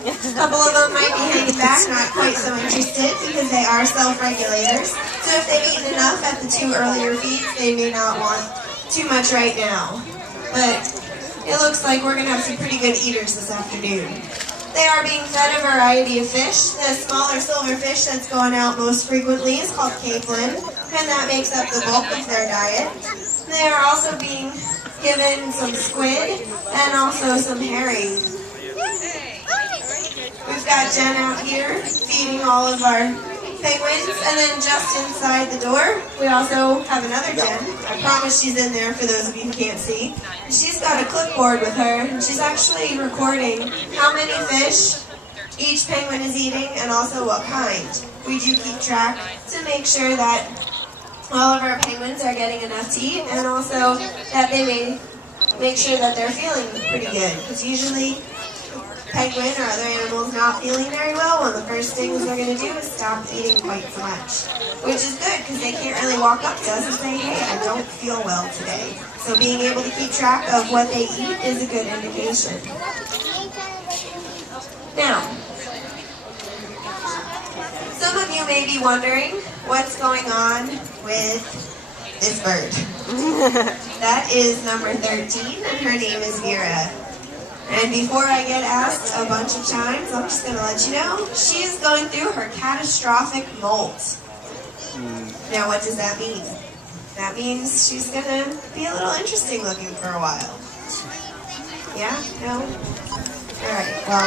A couple of them might be hanging back, not quite so interested because they are self-regulators. So if they've eaten enough at the 2 earlier feeds, they may not want too much right now. But it looks like we're going to have some pretty good eaters this afternoon. They are being fed a variety of fish. The smaller silverfish that's going out most frequently is called capelin, and that makes up the bulk of their diet. They are also being given some squid and also some herring. We've got Jen out here feeding all of our penguins, and then just inside the door we also have another Jen. I promise she's in there for those of you who can't see. She's got a clipboard with her, and she's actually recording how many fish each penguin is eating and also what kind. We do keep track to make sure that all of our penguins are getting enough to eat, and also that they may make sure that they're feeling pretty good, because usually penguin or other animals not feeling very well, one of the first things they're going to do is stop eating quite so much. Which is good, because they can't really walk up to us and say, hey, I don't feel well today. So being able to keep track of what they eat is a good indication. Now, some of you may be wondering what's going on with this bird. That is number 13, and her name is Vera. And before I get asked a bunch of times, I'm just going to let you know, she is going through her catastrophic molt. Now, what does that mean? That means she's going to be a little interesting looking for a while. Yeah? No? Alright, well,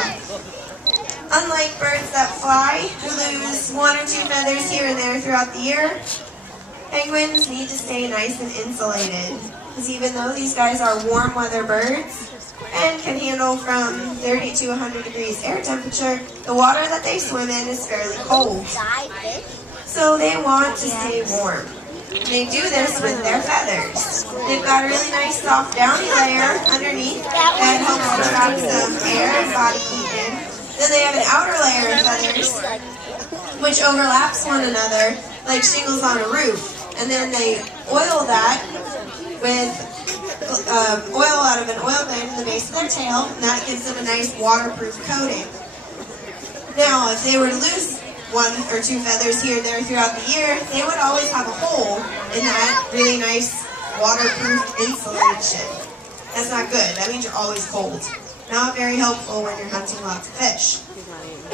unlike birds that fly, who lose 1 or 2 feathers here and there throughout the year, penguins need to stay nice and insulated. Because even though these guys are warm weather birds, and can handle from 30 to 100 degrees air temperature, the water that they swim in is fairly cold. So they want to stay warm. They do this with their feathers. They've got a really nice soft downy layer underneath that helps to trap some air and body heat in. Then they have an outer layer of feathers which overlaps one another like shingles on a roof. And then they oil that with oil out of an oil gland in the base of their tail, and that gives them a nice waterproof coating. Now, if they were to lose 1 or 2 feathers here and there throughout the year, they would always have a hole in that really nice waterproof insulation. That's not good. That means you're always cold. Not very helpful when you're hunting lots of fish.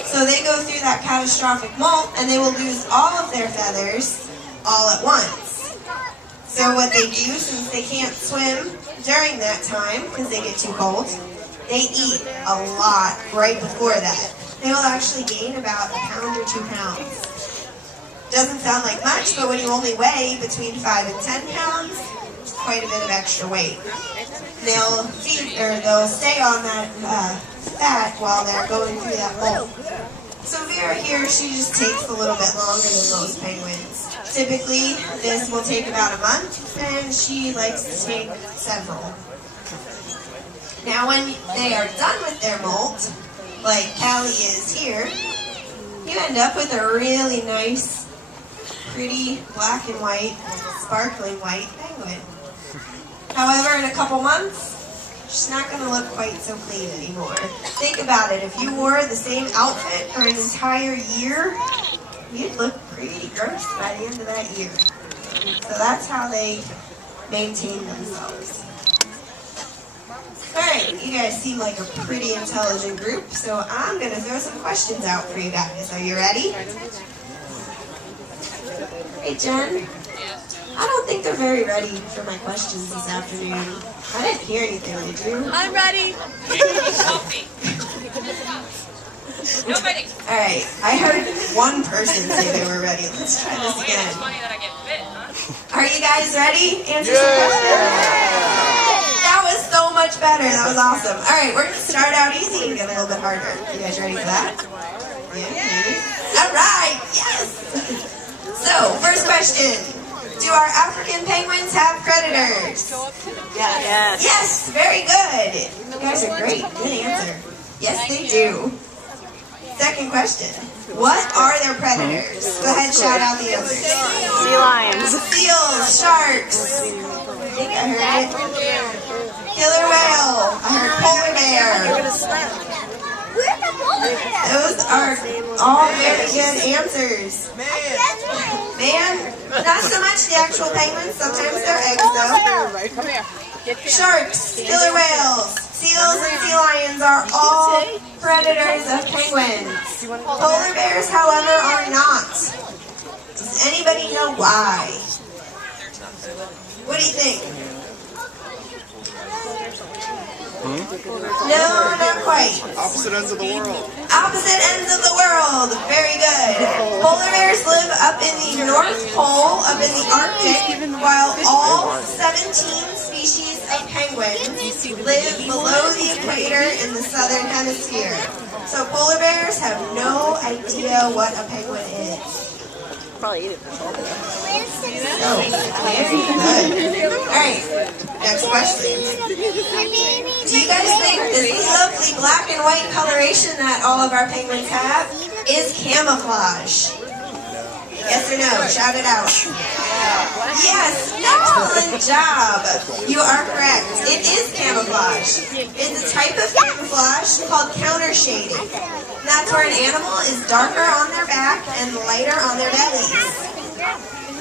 So they go through that catastrophic molt, and they will lose all of their feathers all at once. So what they do, since they can't swim during that time because they get too cold, they eat a lot right before that. They will actually gain about 1 pound or 2 pounds. Doesn't sound like much, but when you only weigh between 5 and 10 pounds, it's quite a bit of extra weight. They'll feed, or they'll stay on that fat while they're going through that molt. So Vera here, she just takes a little bit longer than most penguins. Typically, this will take about a month, and she likes to take several. Now, when they are done with their molt, like Callie is here, you end up with a really nice, pretty black and white, sparkling white penguin. However, in a couple months, she's not going to look quite so clean anymore. Think about it. If you wore the same outfit for an entire year, you'd look pretty gross by the end of that year. So that's how they maintain themselves. Alright, you guys seem like a pretty intelligent group, so I'm going to throw some questions out for you guys. Are you ready? Hey, Jen. I don't think they're very ready for my questions this afternoon. I didn't hear anything, did you? I'm ready. Nobody. Alright, I heard one person say they were ready. Let's try this again. It's funny that I get fit, huh? Are you guys ready? Answer some questions. That was so much better. That was awesome. Alright, we're going to start out easy and get a little bit harder. You guys ready for that? Yeah, maybe. Alright, yes! So, first question. Do our African penguins have predators? Yes. Yes, very good. You guys are great. Good answer. Yes, they do. Second question. What are their predators? Go ahead, shout out the answers. Sea lions. Seals, sharks. I think I heard it. Killer whale. I heard polar bear. Those are all very good answers. Man, not so much the actual penguins. Sometimes they're eggs, though. Come here. Sharks, killer whales, seals, and sea lions are all predators of penguins. Polar bears, however, are not. Does anybody know why? What do you think? No, not quite. Opposite ends of the world. Opposite ends of the world. Very good. Polar bears live up in the North Pole, up in the Arctic, while all 17 species of penguins live below the equator in the southern hemisphere. So polar bears have no idea what a penguin is. Probably eat it. Oh, very good. Alright, next question. Do you guys think this lovely black and white coloration that all of our penguins have is camouflage? Yes or no? Shout it out. Yes, excellent job. You are correct. It is camouflage. It's a type of camouflage called counter shading. That's where an animal is darker on their back and lighter on their bellies.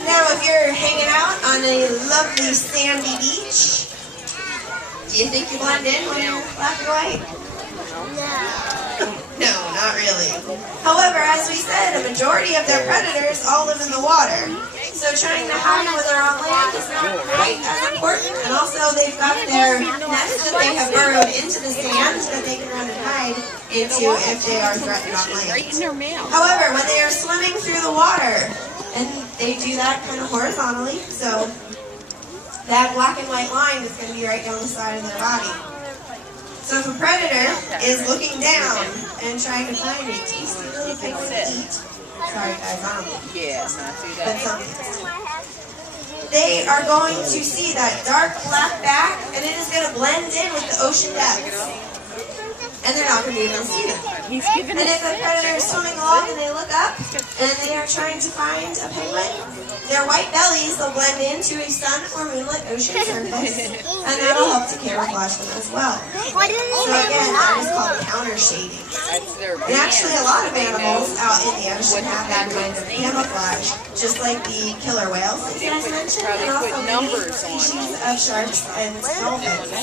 Now, if you're hanging out on a lovely sandy beach, do you think you blend in when you're black and white? No, not really. However, as we said, a majority of their predators all live in the water. So trying to hide when they're on land is not quite as important. And also, they've got their nests that they have burrowed into the sand that they can run and hide into if they are threatened on land. However, when they are swimming through the water, and they do that kind of horizontally, so that black and white line is going to be right down the side of their body. So if a predator is looking down and trying to find a tasty little penguin to eat, sorry guys, I don't know, but something, they are going to see that dark black back, and it is going to blend in with the ocean depths. And they're not going to be able to see them. And if a predator is swimming along and they look up and they are trying to find a penguin, their white bellies will blend into a sun or moonlit ocean surface, and that will help to camouflage them as well. So again, that is called counter shading. And actually a lot of animals out in the ocean have that kind of camouflage, just like the killer whales that you guys mentioned, and also many species of sharks and dolphins.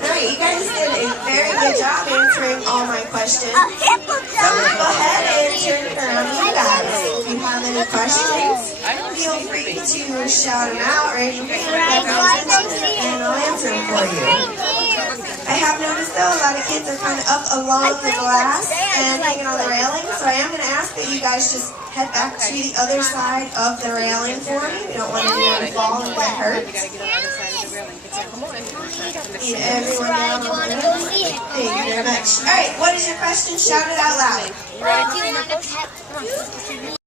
Alright, you guys did a very good job answering all my questions. So I'm going to go ahead and turn it around to you guys. If you have any questions, feel free to shout them out, raise your hand, and I'll answer them for you. I have noticed though, a lot of kids are kind of up along the glass and hanging on the railing, so I am going to ask that you guys just head back to the other side of the railing for me. We don't want anyone to fall and get hurt. Need everyone down on the railing. Thank you very much. Alright, what is your question? Shout it out loud.